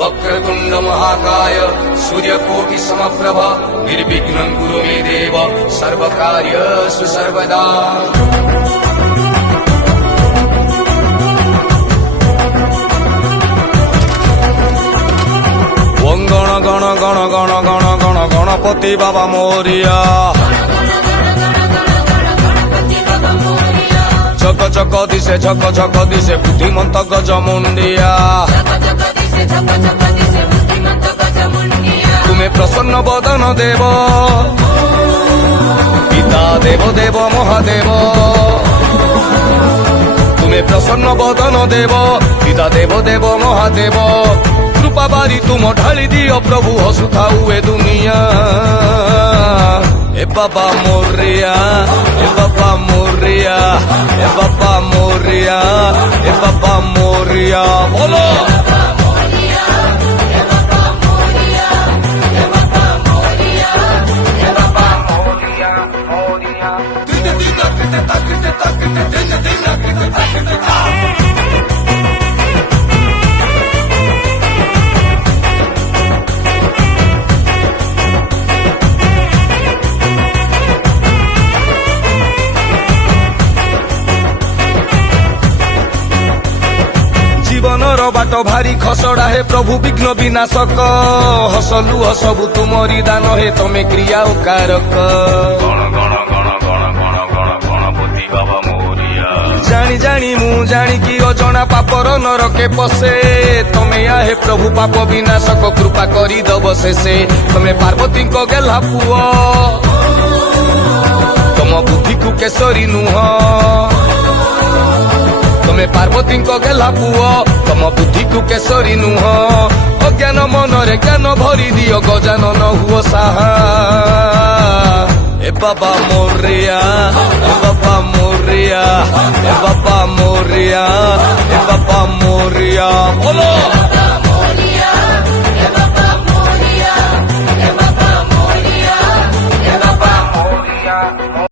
वक्रतुंड महाकाय सूर्यकोटि समप्रभ निर्विघ्नं कुरु मे देव सर्वकार्येषु सर्वदा। ओं गण गण गण गण गण गण गणपति बाबा मोरिया। झक झक दिशे बुद्धिमंत गजमुंडिया। तुम्हें प्रसन्न बदन देव पिता देव देव महादेव। तुम्हें प्रसन्न बदन देव पिता देव देव महादेव। कृपा बारी तुम ढाली दियो प्रभु हसुथाऊ ए दुनिया। ए बाबा मोरिया ए बाबा मोरिया ए बाबा मोरिया ए बाबा मोरिया बोलो। जीवनर बाट भारी खसड़ा है प्रभु विघ्न विनाशक। हसलु हसबु तुमरी दान है तमे क्रिया ओ कारक। जानी जानी मु जानी कि अजणा पापर नरके पसे। तमे या हे प्रभु पाप विनाशक कृपा करी दब शेषे। तमे पार्वती को गेला पुओ तम बुद्धि को केसरी नुह। तमे पार्वती को गेला पुओ तम बुद्धि को केसरी नुह। अज्ञान मनरे ज्ञान भरी दियो गजानन हुओ साहा। ए बाबा मोरिया ए बाबा मोरिया ए बाबा मोरिया ए बाबा मोरिया बोलो।